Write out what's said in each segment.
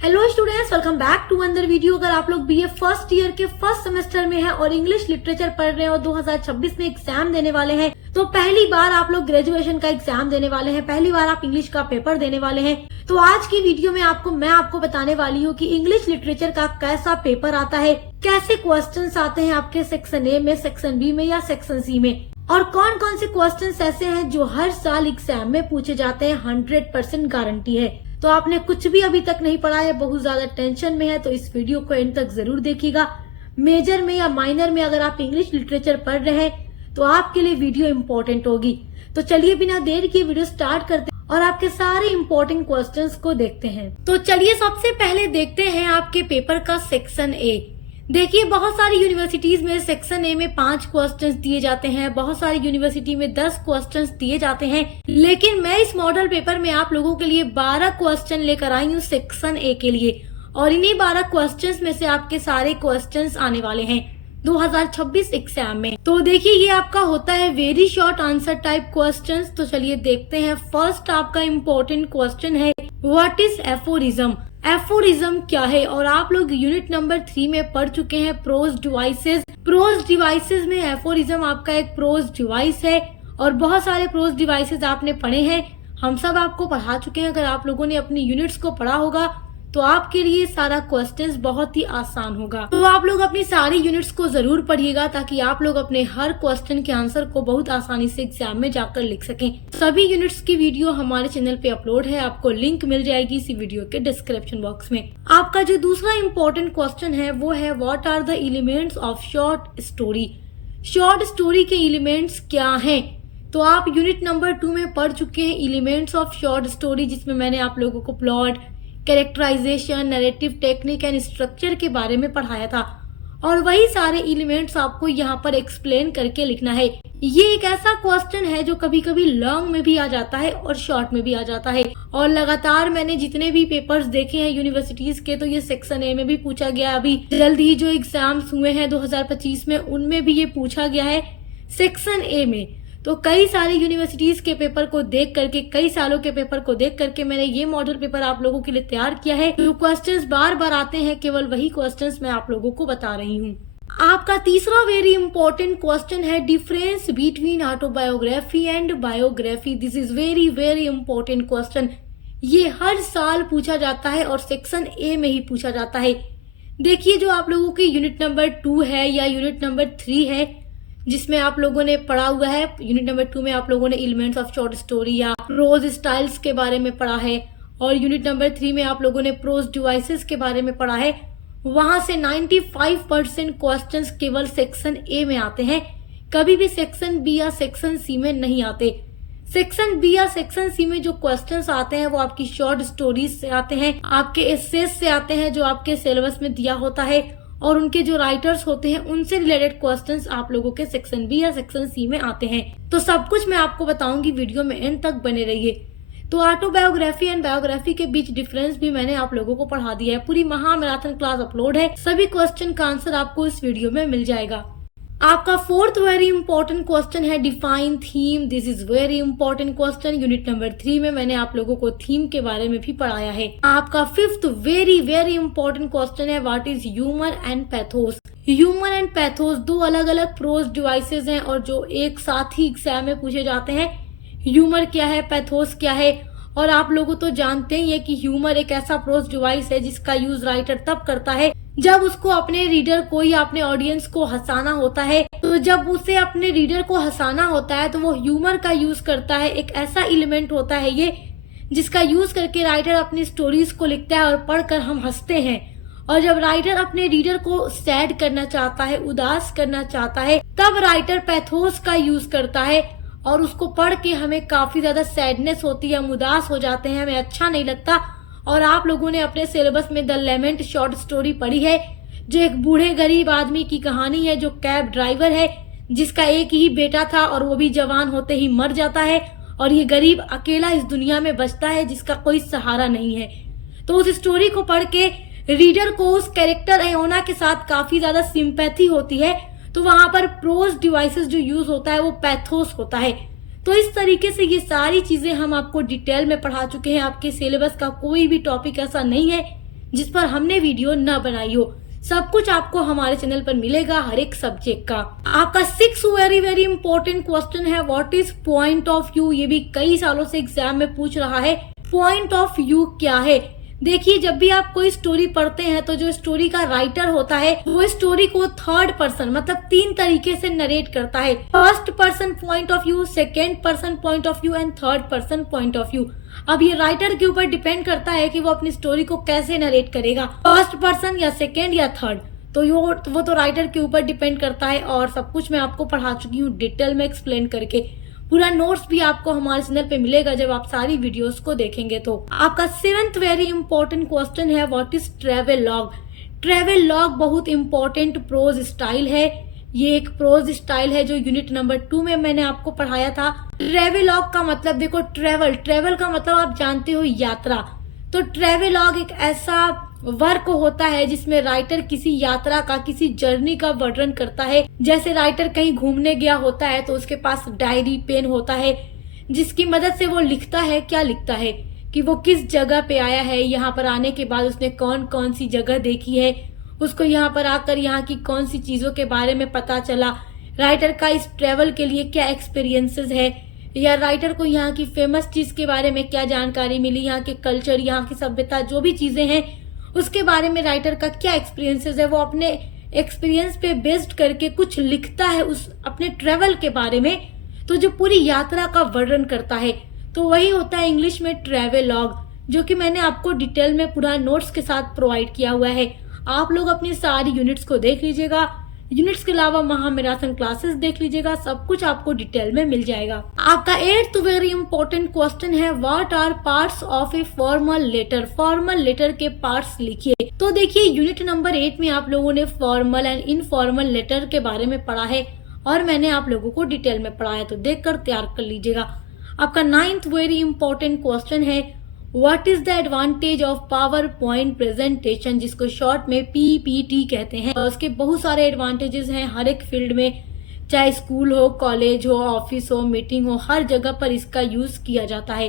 Hello students, welcome back to another video. अगर आप लोग बीए फर्स्ट ईयर के फर्स्ट सेमेस्टर में हैं और इंग्लिश लिटरेचर पढ़ रहे हैं और 2026 में एग्जाम देने वाले हैं, तो पहली बार आप लोग ग्रेजुएशन का एग्जाम देने वाले हैं, पहली बार आप इंग्लिश का पेपर देने वाले हैं, तो आज की वीडियो में मैं आपको बताने वाली हूँ कि इंग्लिश लिटरेचर का कैसा पेपर आता है, कैसे क्वेश्चन आते हैं आपके सेक्शन ए में, सेक्शन बी में या सेक्शन सी में, और कौन कौन से क्वेश्चंस ऐसे हैं जो हर साल एग्जाम में पूछे जाते हैं। 100% गारंटी है। तो आपने कुछ भी अभी तक नहीं पढ़ा है, बहुत ज्यादा टेंशन में है, तो इस वीडियो को एंड तक जरूर देखिएगा। मेजर में या माइनर में अगर आप इंग्लिश लिटरेचर पढ़ रहे हैं तो आपके लिए वीडियो इम्पोर्टेंट होगी। तो चलिए बिना देर किए वीडियो स्टार्ट करते हैं और आपके सारे इम्पोर्टेंट क्वेश्चंस को देखते हैं। तो चलिए सबसे पहले देखते हैं आपके पेपर का सेक्शन ए। देखिए, बहुत सारी यूनिवर्सिटीज में सेक्शन ए में 5 क्वेश्चंस दिए जाते हैं, बहुत सारी यूनिवर्सिटी में 10 क्वेश्चंस दिए जाते हैं, लेकिन मैं इस मॉडल पेपर में आप लोगों के लिए 12 क्वेश्चन लेकर आई हूँ सेक्शन ए के लिए, और इन्हीं 12 क्वेश्चंस में से आपके सारे क्वेश्चंस आने वाले हैं 2026 एग्जाम में। तो देखिए, ये आपका होता है very short answer type questions. तो चलिए देखते हैं। फर्स्ट आपका इम्पोर्टेंट क्वेश्चन है, व्हाट इज एफोरिज्म। एफोरिज्म क्या है? और आप लोग यूनिट नंबर 3 में पढ़ चुके हैं प्रोज डिवाइसेस। प्रोज डिवाइसेस में एफोरिज्म आपका एक प्रोज डिवाइस है, और बहुत सारे प्रोज डिवाइसेस आपने पढ़े हैं, हम सब आपको पढ़ा चुके हैं। अगर आप लोगों ने अपनी यूनिट्स को पढ़ा होगा तो आपके लिए सारा क्वेश्चंस बहुत ही आसान होगा। तो आप लोग अपनी सारी यूनिट्स को जरूर पढ़िएगा ताकि आप लोग अपने हर क्वेश्चन के आंसर को बहुत आसानी से एग्जाम में जाकर लिख सकें। सभी यूनिट्स की वीडियो हमारे चैनल पे अपलोड है, आपको लिंक मिल जाएगी इसी वीडियो के डिस्क्रिप्शन बॉक्स में। आपका जो दूसरा इम्पोर्टेंट क्वेश्चन है वो है, what are the elements of short story. Short story के एलिमेंट्स क्या हैं? तो आप यूनिट नंबर 2 में पढ़ चुके हैं एलिमेंट्स ऑफ शॉर्ट स्टोरी, जिसमें मैंने आप लोगों को plot, characterisation, narrative technique and structure के बारे में पढ़ाया था, और वही सारे एलिमेंट्स आपको यहाँ पर एक्सप्लेन करके लिखना है। ये एक ऐसा क्वेश्चन है जो कभी कभी लॉन्ग में भी आ जाता है और शॉर्ट में भी आ जाता है, और लगातार मैंने जितने भी पेपर्स देखे हैं यूनिवर्सिटीज के, तो ये सेक्शन ए में भी पूछा गया। अभी जल्द ही जो एग्जाम्स हुए हैं 2025 में, उनमें भी ये पूछा गया है सेक्शन ए में। तो कई सारी यूनिवर्सिटीज के पेपर को देख करके, कई सालों के पेपर को देख करके मैंने ये मॉडल पेपर आप लोगों के लिए तैयार किया है। जो क्वेश्चंस बार बार आते हैं, केवल वही क्वेश्चंस मैं आप लोगों को बता रही हूँ। आपका तीसरा वेरी इंपॉर्टेंट क्वेश्चन है, difference between autobiography and biography. This is very very important question. ये हर साल पूछा जाता है और सेक्शन ए में ही पूछा जाता है। देखिए, जो आप लोगों की यूनिट नंबर 2 है या यूनिट नंबर 3 है, जिसमें आप लोगों ने पढ़ा हुआ है, यूनिट नंबर 2 में आप लोगों ने एलिमेंट्स ऑफ शॉर्ट स्टोरी या प्रोज स्टाइल्स के बारे में पढ़ा है, और यूनिट नंबर 3 में आप लोगों ने प्रोज डिवाइसेस के बारे में पढ़ा है। वहां से 95% क्वेश्चंस केवल सेक्शन ए में आते हैं, कभी भी सेक्शन बी या सेक्शन सी में नहीं आते। सेक्शन बी या सेक्शन सी में जो क्वेश्चंस आते हैं वो आपकी शॉर्ट स्टोरीज से आते हैं, आपके एसेज से आते हैं जो आपके सिलेबस में दिया होता है, और उनके जो राइटर्स होते हैं उनसे रिलेटेड क्वेश्चंस आप लोगों के सेक्शन बी या सेक्शन सी में आते हैं। तो सब कुछ मैं आपको बताऊंगी, वीडियो में एंड तक बने रहिए। तो ऑटोबायोग्राफी एंड बायोग्राफी के बीच डिफरेंस भी मैंने आप लोगों को पढ़ा दिया है। पूरी महामैराथन क्लास अपलोड है, सभी क्वेश्चन का आंसर आपको इस वीडियो में मिल जाएगा। आपका फोर्थ वेरी इंपॉर्टेंट क्वेश्चन है, define theme. This is very important question. Unit number 3 में मैंने आप लोगों को थीम के बारे में भी पढ़ाया है। आपका fifth very very important question है, what is humour and pathos. Humour and pathos दो अलग अलग प्रोज डिवाइसेस हैं और जो एक साथ ही एग्जाम में पूछे जाते हैं। ह्यूमर क्या है, पैथोस क्या है, और आप लोगों तो जानते ही है कि ह्यूमर एक ऐसा प्रोज डिवाइस है जिसका यूज राइटर तब करता है जब उसको अपने रीडर को या अपने ऑडियंस को हंसाना होता है। तो जब उसे अपने रीडर को हंसाना होता है तो वो ह्यूमर का यूज करता है। एक ऐसा एलिमेंट होता है ये जिसका यूज करके राइटर अपनी स्टोरीज को लिखता है और पढ़कर हम हंसते हैं। और जब राइटर अपने रीडर को सैड करना चाहता है, उदास करना चाहता है, तब राइटर पैथोस का यूज करता है, और उसको पढ़ के हमें काफी ज्यादा सैडनेस होती है, हम उदास हो जाते हैं, हमें अच्छा नहीं लगता। और आप लोगों ने अपने सिलेबस में द लेमेंट शॉर्ट स्टोरी पढ़ी है, जो एक बूढ़े गरीब आदमी की कहानी है जो कैब ड्राइवर है, जिसका एक ही बेटा था और वो भी जवान होते ही मर जाता है, और ये गरीब अकेला इस दुनिया में बचता है जिसका कोई सहारा नहीं है। तो उस स्टोरी को पढ़ के रीडर को उस कैरेक्टर एओना के साथ काफी ज्यादा सिंपैथी होती है। तो वहां पर प्रोज डिवाइसेस जो यूज होता है वो पैथोस होता है। तो इस तरीके से ये सारी चीजें हम आपको डिटेल में पढ़ा चुके हैं। आपके सिलेबस का कोई भी टॉपिक ऐसा नहीं है जिस पर हमने वीडियो न बनाई हो। सब कुछ आपको हमारे चैनल पर मिलेगा हर एक सब्जेक्ट का। आपका 6 वेरी इंपॉर्टेंट क्वेश्चन है, what is point of view. ये भी कई सालों से एग्जाम में पूछ रहा है, पॉइंट ऑफ व्यू क्या है। देखिए, जब भी आप कोई स्टोरी पढ़ते हैं तो जो स्टोरी का राइटर होता है वो स्टोरी को थर्ड पर्सन मतलब 3 तरीके से नरेट करता है। First person point of view, second person point of view and third person point of view. अब ये राइटर के ऊपर डिपेंड करता है कि वो अपनी स्टोरी को कैसे नरेट करेगा, फर्स्ट पर्सन या सेकेंड या थर्ड। तो वो तो राइटर के ऊपर डिपेंड करता है। और सब कुछ मैं आपको पढ़ा चुकी हूँ डिटेल में एक्सप्लेन करके। पूरा नोट्स भी आपको हमारे चैनल पे मिलेगा जब आप सारी वीडियोस को देखेंगे। तो आपका 7th वेरी इंपॉर्टेंट क्वेश्चन है, what is travel log. Travel log बहुत इंपॉर्टेंट प्रोज स्टाइल है। ये एक प्रोज स्टाइल है जो यूनिट नंबर 2 में मैंने आपको पढ़ाया था। ट्रेवल लॉग का मतलब देखो, ट्रेवल का मतलब आप जानते हो यात्रा। तो ट्रेवल लॉग एक ऐसा वर्क होता है जिसमें राइटर किसी यात्रा का, किसी जर्नी का वर्णन करता है। जैसे राइटर कहीं घूमने गया होता है तो उसके पास डायरी पेन होता है जिसकी मदद से वो लिखता है। क्या लिखता है कि वो किस जगह पे आया है, यहाँ पर आने के बाद उसने कौन कौन सी जगह देखी है, उसको यहाँ पर आकर यहाँ की कौन सी चीजों के बारे में पता चला, राइटर का इस ट्रेवल के लिए क्या एक्सपीरियंसेस है, या राइटर को यहाँ की फेमस चीज के बारे में क्या जानकारी मिली, यहाँ के कल्चर, यहाँ की सभ्यता, जो भी चीजें हैं उसके बारे में राइटर का क्या एक्सपीरियंसेस है। वो अपने एक्सपीरियंस पे बेस्ड करके कुछ लिखता है उस अपने ट्रेवल के बारे में, तो जो पूरी यात्रा का वर्णन करता है। तो वही होता है इंग्लिश में ट्रेवल लॉग, जो कि मैंने आपको डिटेल में पूरा नोट्स के साथ प्रोवाइड किया हुआ है। आप लोग अपनी सारी यूनिट्स को देख लीजिएगा। यूनिट्स के अलावा महामैराथन क्लासेस देख लीजिएगा, सब कुछ आपको डिटेल में मिल जाएगा। आपका 8th वेरी इंपॉर्टेंट क्वेश्चन है, what are parts of a formal letter. Formal letter के पार्ट्स लिखिए। तो देखिए, यूनिट नंबर 8 में आप लोगों ने फॉर्मल एंड इनफॉर्मल लेटर के बारे में पढ़ा है और मैंने आप लोगों को डिटेल में पढ़ाया, तो देखकर तैयार कर लीजिएगा। आपका 9th वेरी इंपॉर्टेंट क्वेश्चन है, what is the advantage of power point presentation, जिसको शॉर्ट में PPT कहते हैं। उसके बहुत सारे एडवांटेजेस हैं हर एक फील्ड में, चाहे स्कूल हो, कॉलेज हो, ऑफिस हो, मीटिंग हो, हर जगह पर इसका यूज किया जाता है।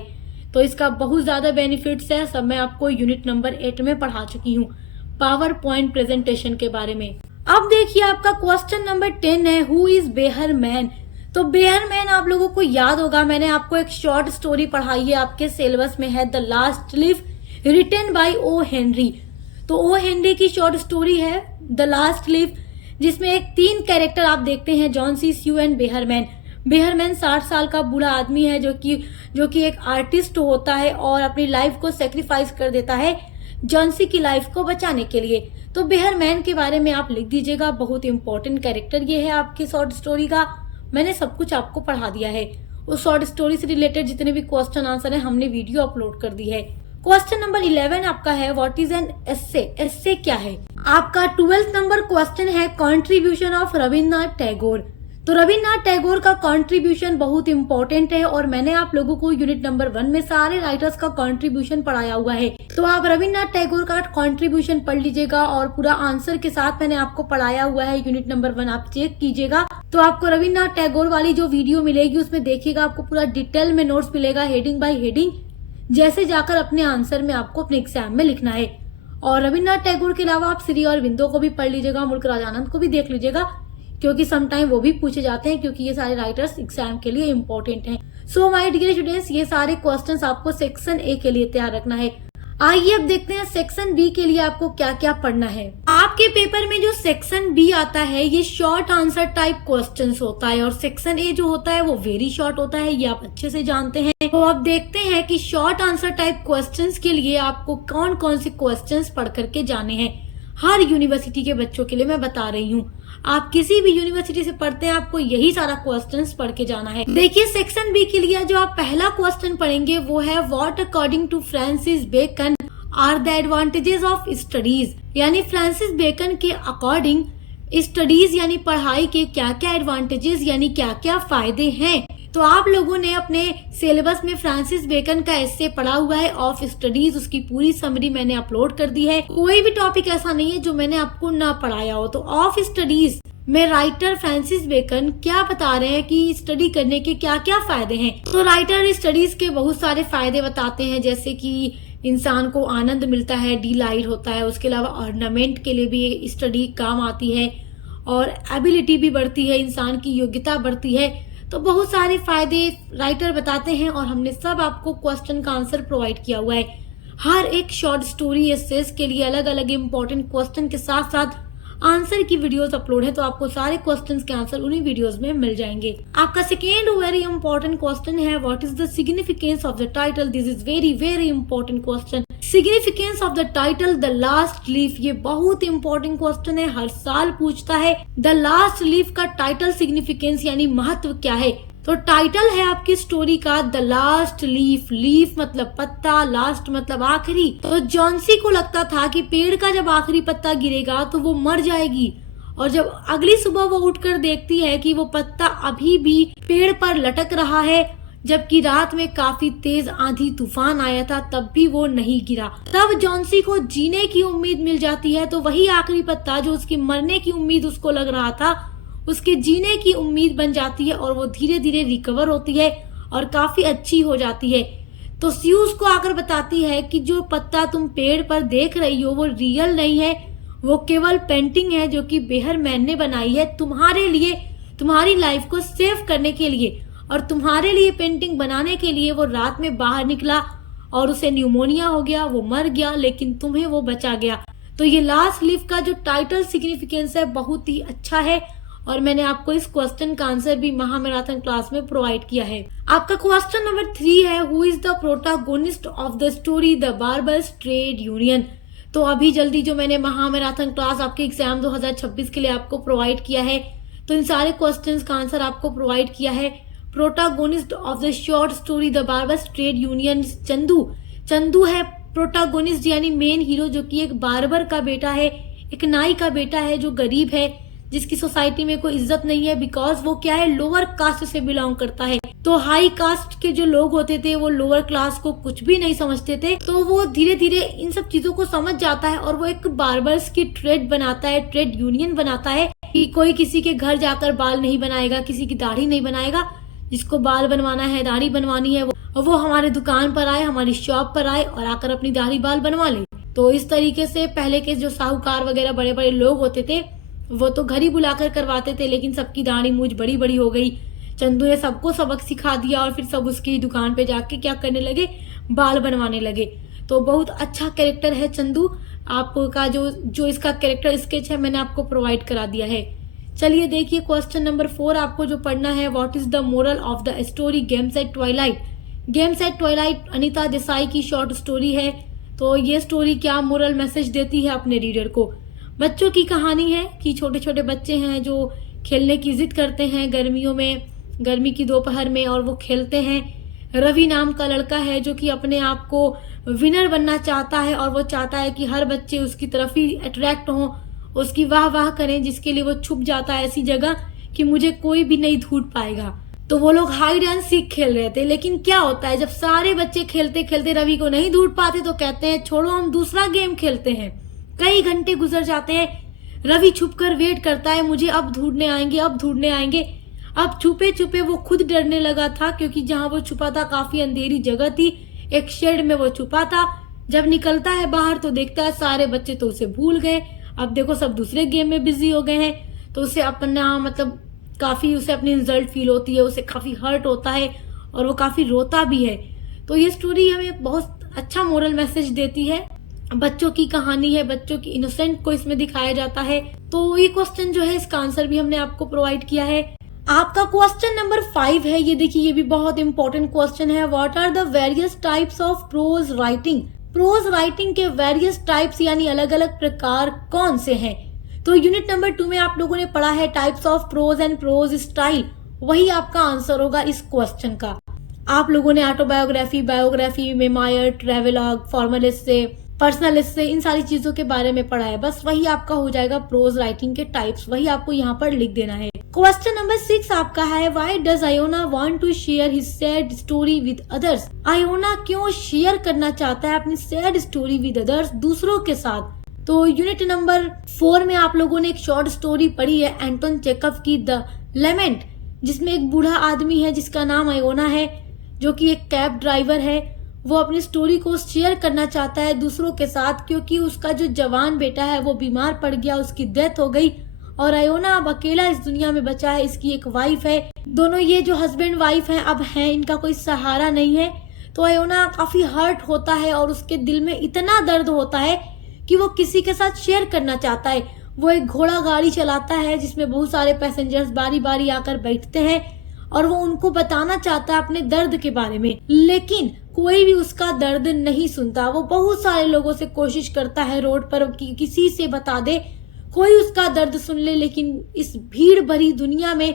तो इसका बहुत ज्यादा बेनिफिट्स है, सब मैं आपको यूनिट नंबर 8 में पढ़ा चुकी हूँ पावर पॉइंट प्रेजेंटेशन के बारे में। अब देखिए, आपका क्वेश्चन नंबर 10 है, हु इज बेहर मैन। तो बेहर मैन आप लोगों को याद होगा, मैंने आपको एक शॉर्ट स्टोरी पढ़ाई है, आपके सिलेबस में है, the last leaf, written by O Henry. तो ओ हेनरी की शॉर्ट स्टोरी है द लास्ट लीफ, जिसमें एक 3 कैरेक्टर आप देखते हैं, Johnsy Sue and Behrman. Behrman 60 साल का बूढ़ा आदमी है जो कि एक आर्टिस्ट होता है और अपनी लाइफ को सेक्रीफाइस कर देता है जॉन सी की लाइफ को बचाने के लिए। तो बेहरमैन के बारे में आप लिख दीजिएगा, बहुत इंपॉर्टेंट कैरेक्टर ये है आपकी शॉर्ट स्टोरी का। मैंने सब कुछ आपको पढ़ा दिया है। उस शॉर्ट स्टोरी से रिलेटेड जितने भी क्वेश्चन आंसर है हमने वीडियो अपलोड कर दी है। क्वेश्चन नंबर 11 आपका है, व्हाट इज एन एस्से। एस्से क्या है। आपका 12th नंबर क्वेश्चन है, कॉन्ट्रीब्यूशन ऑफ रविन्द्रनाथ टैगोर। तो रविन्द्रनाथ टैगोर का कॉन्ट्रीब्यूशन बहुत इंपॉर्टेंट है और मैंने आप लोगों को यूनिट नंबर 1 में सारे राइटर्स का कॉन्ट्रीब्यूशन पढ़ाया हुआ है। तो आप रविन्द्रनाथ टैगोर का कॉन्ट्रीब्यूशन पढ़ लीजिएगा और पूरा आंसर के साथ मैंने आपको पढ़ाया हुआ है यूनिट नंबर 1, आप चेक कीजिएगा। तो आपको रविन्द्रनाथ टैगोर वाली जो वीडियो मिलेगी उसमें देखिएगा, आपको पूरा डिटेल में नोट्स मिलेगा हेडिंग बाय हेडिंग, जैसे जाकर अपने आंसर में आपको अपने एग्जाम में लिखना है। और रविन्द्रनाथ टैगोर के अलावा आप श्री अरविंदो को भी पढ़ लीजिएगा, मुल्क राज आनंद को भी देख लीजिएगा, क्योंकि समटाइम वो भी पूछे जाते हैं, क्योंकि ये सारे राइटर्स एग्जाम के लिए इंपॉर्टेंट हैं। सो माय डियर स्टूडेंट्स, ये सारे क्वेश्चंस आपको सेक्शन ए के लिए तैयार रखना है। आइए अब देखते हैं सेक्शन बी के लिए आपको क्या क्या पढ़ना है। आपके पेपर में जो सेक्शन बी आता है ये शॉर्ट आंसर टाइप क्वेश्चंस होता है और सेक्शन ए जो होता है वो वेरी शॉर्ट होता है, ये आप अच्छे से जानते हैं। तो अब देखते हैं कि शॉर्ट आंसर टाइप क्वेश्चंस के लिए आपको कौन कौन से क्वेश्चंस पढ़ करके जाने हैं। हर यूनिवर्सिटी के बच्चों के लिए मैं बता रही हूँ, आप किसी भी यूनिवर्सिटी से पढ़ते हैं आपको यही सारा क्वेश्चंस पढ़ के जाना है। देखिए, सेक्शन बी के लिए जो आप पहला क्वेश्चन पढ़ेंगे वो है, what according to Francis Bacon are the advantages of studies. यानी फ्रांसिस बेकन के अकॉर्डिंग स्टडीज यानी पढ़ाई के क्या क्या एडवांटेजेस यानी क्या क्या फायदे हैं। तो आप लोगों ने अपने सिलेबस में फ्रांसिस बेकन का एस्से पढ़ा हुआ है ऑफ स्टडीज, उसकी पूरी समरी मैंने अपलोड कर दी है। कोई भी टॉपिक ऐसा नहीं है जो मैंने आपको ना पढ़ाया हो। तो ऑफ स्टडीज में राइटर फ्रांसिस बेकन क्या बता रहे हैं कि स्टडी करने के क्या क्या फायदे हैं। तो राइटर स्टडीज के बहुत सारे फायदे बताते हैं, जैसे कि इंसान को आनंद मिलता है, डिलाइट होता है। उसके अलावा ऑर्नामेंट के लिए भी ये स्टडी काम आती है और एबिलिटी भी बढ़ती है, इंसान की योग्यता बढ़ती है। तो बहुत सारे फायदे राइटर बताते हैं और हमने सब आपको क्वेश्चन का आंसर प्रोवाइड किया हुआ है। हर एक शॉर्ट स्टोरी एसेस के लिए अलग अलग इंपॉर्टेंट क्वेश्चन के साथ साथ आंसर की वीडियोस अपलोड है, तो आपको सारे क्वेश्चंस के आंसर उन्हीं वीडियोस में मिल जाएंगे। आपका सेकेंड वेरी इंपॉर्टेंट क्वेश्चन है, what is the significance of the title. This is very very important question. Significance of the title the last leaf, ये बहुत इंपॉर्टेंट क्वेश्चन है, हर साल पूछता है। द लास्ट लीफ का टाइटल सिग्निफिकेंस यानी महत्व क्या है। तो टाइटल है आपकी स्टोरी का द लास्ट लीफ। लीफ मतलब पत्ता, लास्ट मतलब आखिरी। तो जॉन्सी को लगता था कि पेड़ का जब आखिरी पत्ता गिरेगा तो वो मर जाएगी, और जब अगली सुबह वो उठकर देखती है कि वो पत्ता अभी भी पेड़ पर लटक रहा है, जबकि रात में काफी तेज आंधी तूफान आया था तब भी वो नहीं गिरा। तब जॉन्सी को जीने की उम्मीद मिल जाती है। तो वही आखिरी पत्ता जो उसकी मरने की उम्मीद उसको लग रहा था, उसके जीने की उम्मीद बन जाती है और वो धीरे धीरे रिकवर होती है और काफी अच्छी हो जाती है। तो स्यू उसको आकर बताती है कि जो पत्ता तुम पेड़ पर देख रही हो वो रियल नहीं है, वो केवल पेंटिंग है जो कि बेहर मैन ने बनाई है तुम्हारे लिए, तुम्हारी लाइफ को सेव करने के लिए। और तुम्हारे लिए पेंटिंग बनाने के लिए वो रात में बाहर निकला और उसे न्यूमोनिया हो गया, वो मर गया, लेकिन तुम्हें वो बचा गया। तो ये लास्ट लीफ का जो टाइटल सिग्निफिकेंस है बहुत ही अच्छा है और मैंने आपको इस क्वेश्चन का आंसर भी महामैराथन क्लास में प्रोवाइड किया है। आपका क्वेश्चन नंबर 3 है, who is the protagonist of the story the barbers trade union. तो अभी जल्दी जो मैंने महामैराथन क्लास आपके एग्जाम 2026 के लिए आपको प्रोवाइड किया है, तो इन सारे क्वेश्चंस का आंसर आपको प्रोवाइड किया है। Protagonist of the short story the barbers trade union Chandu. Chandu है प्रोटागोनिस्ट यानी मेन हीरो, जो कि एक बार्बर का बेटा है, एक नाई का बेटा है जो गरीब है, जिसकी सोसाइटी में कोई इज्जत नहीं है, बिकॉज वो क्या है, लोअर कास्ट से बिलोंग करता है। तो हाई कास्ट के जो लोग होते थे वो लोअर क्लास को कुछ भी नहीं समझते थे। तो वो धीरे धीरे इन सब चीजों को समझ जाता है और वो एक बार्बर्स की ट्रेड बनाता है, ट्रेड यूनियन बनाता है कि कोई किसी के घर जाकर बाल नहीं बनाएगा, किसी की दाढ़ी नहीं बनाएगा। जिसको बाल बनवाना है, दाढ़ी बनवानी है, वो हमारे दुकान पर आए, हमारी शॉप पर आए और आकर अपनी दाढ़ी बाल बनवा ले। तो इस तरीके से पहले के जो साहूकार वगैरह बड़े बड़े लोग होते थे वो तो घर ही बुलाकर करवाते थे, लेकिन सबकी दाढ़ी मूंछ बड़ी बड़ी हो गई। चंदू ने सबको सबक सिखा दिया और फिर सब उसकी दुकान पे जाके क्या करने लगे, बाल बनवाने लगे। तो बहुत अच्छा कैरेक्टर है चंदू। आपका जो इसका कैरेक्टर स्केच है मैंने आपको प्रोवाइड करा दिया है। चलिए देखिए क्वेश्चन नंबर 4 आपको जो पढ़ना है, what is the moral of the story games eight Twilight. Games eight Twilight Anita Desai की शॉर्ट स्टोरी है। तो ये स्टोरी क्या मोरल मैसेज देती है अपने रीडर को। बच्चों की कहानी है कि छोटे छोटे बच्चे हैं जो खेलने की जिद करते हैं गर्मियों में, गर्मी की दोपहर में, और वो खेलते हैं। रवि नाम का लड़का है जो कि अपने आप को विनर बनना चाहता है और वो चाहता है कि हर बच्चे उसकी तरफ ही अट्रैक्ट हों, उसकी वाह वाह करें, जिसके लिए वो छुप जाता है ऐसी जगह कि मुझे कोई भी नहीं ढूंढ पाएगा। तो वो लोग हाइड एंड सीक खेल रहे थे, लेकिन क्या होता है जब सारे बच्चे खेलते खेलते रवि को नहीं ढूंढ पाते तो कहते हैं छोड़ो हम दूसरा गेम खेलते हैं। कई घंटे गुजर जाते हैं, रवि छुपकर वेट करता है, मुझे अब ढूंढने आएंगे, अब ढूंढने आएंगे। अब छुपे छुपे वो खुद डरने लगा था, क्योंकि जहां वो छुपा था काफी अंधेरी जगह थी, एक शेड में वो छुपा था। जब निकलता है बाहर तो देखता है सारे बच्चे तो उसे भूल गए। अब देखो सब दूसरे गेम में बिजी हो गए हैं, तो उसे अपना मतलब काफी उसे अपनी इंसल्ट फील होती है, उसे काफी हर्ट होता है और वो काफी रोता भी है। तो ये स्टोरी हमें बहुत अच्छा मोरल मैसेज देती है। बच्चों की कहानी है, बच्चों की इनोसेंट को इसमें दिखाया जाता है। तो ये क्वेश्चन जो है इसका आंसर भी हमने आपको प्रोवाइड किया है। आपका क्वेश्चन नंबर 5 है, ये देखिए ये भी बहुत इंपॉर्टेंट क्वेश्चन है। What are the various types of prose writing. Prose writing के वेरियस टाइप्स यानी अलग अलग प्रकार कौन से हैं। तो यूनिट नंबर 2 में आप लोगों ने पढ़ा है types of prose and prose style, वही आपका आंसर होगा इस क्वेश्चन का। आप लोगों ने autobiography, biography, memoir, travelogue, formal essay, personal essay, इन सारी चीजों के बारे में पढ़ा है। बस वही आपका हो जाएगा प्रोज राइटिंग के टाइप्स, वही आपको यहाँ पर लिख देना है। क्वेश्चन नंबर 6 आपका है, why does Iona want to share his sad story with others. Iona क्यों शेयर करना चाहता है अपनी सैड स्टोरी विद अदर्स, दूसरों के साथ। तो यूनिट नंबर 4 में आप लोगों ने एक शॉर्ट स्टोरी पढ़ी है एंटोन चेखव की द लेमेंट, जिसमें एक बूढ़ा आदमी है जिसका नाम आयोना है, जो कि एक कैब ड्राइवर है। वो अपनी स्टोरी को शेयर करना चाहता है दूसरों के साथ, क्योंकि उसका जो जवान बेटा है वो बीमार पड़ गया, उसकी डेथ हो गई और आयोना अब अकेला इस दुनिया में बचा है। इसकी एक वाइफ है, दोनों ये जो हस्बैंड वाइफ हैं अब हैं, इनका कोई सहारा नहीं है। तो आयोना काफी हर्ट होता है और उसके दिल में इतना दर्द होता है कि वो किसी के साथ शेयर करना चाहता है। वो एक घोड़ा गाड़ी चलाता है जिसमें बहुत सारे पैसेंजर्स बारी बारी आकर बैठते हैं और वो उनको बताना चाहता है अपने दर्द के बारे में, लेकिन कोई भी उसका दर्द नहीं सुनता। वो बहुत सारे लोगों से कोशिश करता है रोड पर कि किसी से बता दे, कोई उसका दर्द सुन ले, लेकिन इस भीड़ भरी दुनिया में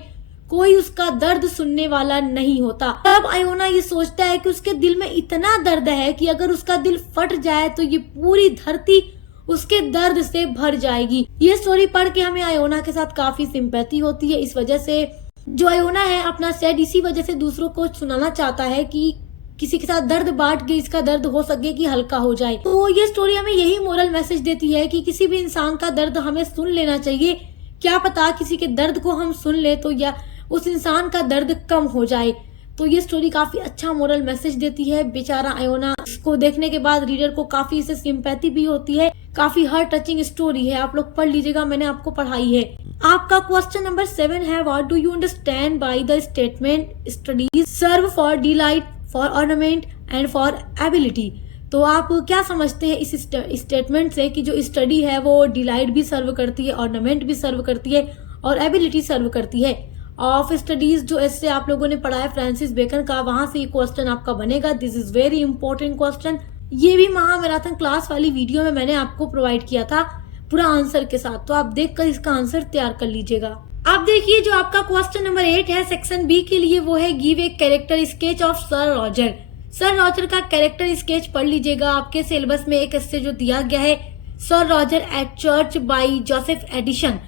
कोई उसका दर्द सुनने वाला नहीं होता। तब आयोना ये सोचता है कि उसके दिल में इतना दर्द है कि अगर उसका दिल फट जाए तो ये पूरी धरती उसके दर्द से भर जाएगी। ये स्टोरी पढ़ के हमें आयोना के साथ काफी सिंपैथी होती है। इस वजह से जो आयोना है अपना सैड इसी वजह से दूसरों को सुनाना चाहता है कि किसी के साथ दर्द बांट के इसका दर्द हो सके कि हल्का हो जाए। तो ये स्टोरी हमें यही मोरल मैसेज देती है कि किसी भी इंसान का दर्द हमें सुन लेना चाहिए। क्या पता किसी के दर्द को हम सुन ले तो या उस इंसान का दर्द कम हो जाए। तो ये स्टोरी काफी अच्छा मोरल मैसेज देती है। बेचारा आयोना, इसको देखने के बाद रीडर को काफी इसे सिंपैथी भी होती है। काफी हार्ट टचिंग स्टोरी है, आप लोग पढ़ लीजिएगा, मैंने आपको पढ़ाई है। आपका क्वेश्चन नंबर 7 है, what do you understand by the statement studies serve for delight, for ornament and for ability. तो आप क्या समझते हैं इस स्टेटमेंट से कि जो स्टडी है वो डिलाइट भी सर्व करती है, ऑर्नामेंट भी सर्व करती है और एबिलिटी सर्व करती है। ऑफ स्टडीज जो इससे आप लोगों ने पढ़ा है फ्रांसिस बेकन का, वहां से ये क्वेश्चन आपका बनेगा। This is very important question. ये भी महामैराथन क्लास वाली वीडियो में मैंने आपको प्रोवाइड किया था पूरा आंसर के साथ, तो आप देखकर इसका आंसर तैयार कर लीजिएगा। आप देखिए जो आपका क्वेश्चन नंबर 8 है सेक्शन बी के लिए, वो है give a character sketch of sir Roger. Sir Roger का कैरेक्टर स्केच पढ़ लीजिएगा। आपके सिलेबस में एक इससे जो दिया गया है sir Roger at church by Joseph Addison,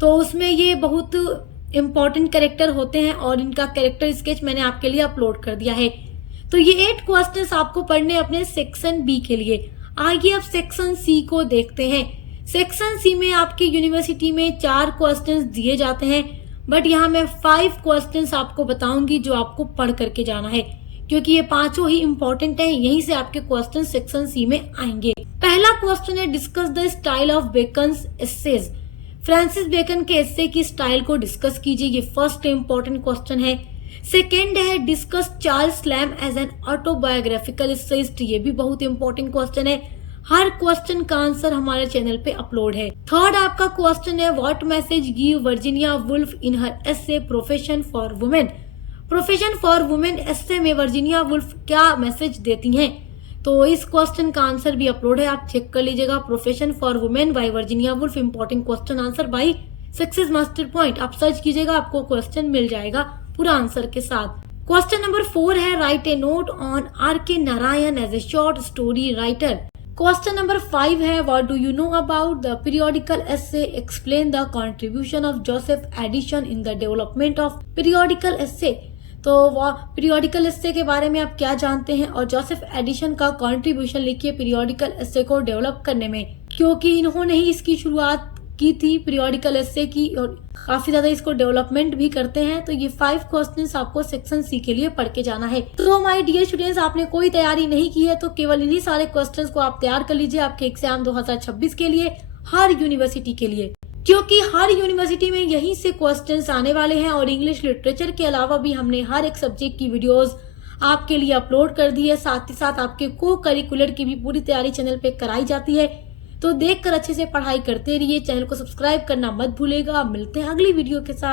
तो उसमें ये बहुत इम्पोर्टेंट कैरेक्टर होते हैं और इनका कैरेक्टर स्केच मैंने आपके लिए अपलोड कर दिया है। तो ये 8 क्वेश्चंस आपको पढ़ने अपने सेक्शन बी के लिए। आइए अब सेक्शन सी को देखते हैं। सेक्शन सी में आपकी यूनिवर्सिटी में 4 क्वेश्चंस दिए जाते हैं, बट यहाँ मैं 5 क्वेश्चंस आपको बताऊंगी जो आपको पढ़ करके जाना है, क्योंकि ये 5 ही इंपॉर्टेंट है। यहीं से आपके क्वेश्चन सेक्शन सी में आएंगे। पहला क्वेश्चन है discuss the style of Bacon's essays. Francis Bacon के एसे की स्टाइल को डिस्कस कीजिए, ये फर्स्ट इंपॉर्टेंट क्वेश्चन है। सेकेंड है discuss Charles Lamb as an autobiographical essayist, ये भी बहुत इंपॉर्टेंट क्वेश्चन है। हर क्वेश्चन का आंसर हमारे चैनल पे अपलोड है। थर्ड आपका क्वेश्चन है what message give Virginia Woolf in her essay profession for women. Profession for women essay में वर्जीनिया वुल्फ क्या मैसेज देती हैं, तो इस क्वेश्चन का आंसर भी अपलोड है, आप चेक कर लीजिएगा। Profession for women bye Virginia Woolf, important question answer by success master point. आप सर्च कीजिएगा, आपको क्वेश्चन मिल जाएगा पूरा आंसर के साथ। क्वेश्चन नंबर 4 है write a note on R K Narayan as a short story writer. Question number 5 है what do you know about the periodical essay, explain the contribution of Joseph Addison in the development of periodical essay. तो periodical एसे के बारे में आप क्या जानते हैं और जोसेफ एडिशन का कंट्रीब्यूशन लिखिए पीरियोडिकल एसे को डेवलप करने में, क्योंकि इन्होंने ही इसकी शुरुआत की थी पीरियोडिकल एसे की और काफी ज्यादा इसको डेवलपमेंट भी करते हैं। तो ये 5 क्वेश्चंस आपको सेक्शन सी के लिए पढ़ के जाना है। तो माय डियर स्टूडेंट्स, आपने कोई तैयारी नहीं की है तो केवल इन्हीं सारे क्वेश्चंस को आप तैयार कर लीजिए आपके एग्जाम 2026 के लिए, हर यूनिवर्सिटी के लिए, क्योंकि हर यूनिवर्सिटी में यहीं से क्वेश्चंस आने वाले हैं। और इंग्लिश लिटरेचर के अलावा भी हमने हर एक सब्जेक्ट की वीडियोस आपके लिए अपलोड कर दी है। साथ ही साथ आपके को करिकुलर की भी पूरी तैयारी चैनल पे कराई जाती है। तो देखकर अच्छे से पढ़ाई करते रहिए। चैनल को सब्सक्राइब करना मत भूलेगा। मिलते हैं अगली वीडियो के साथ।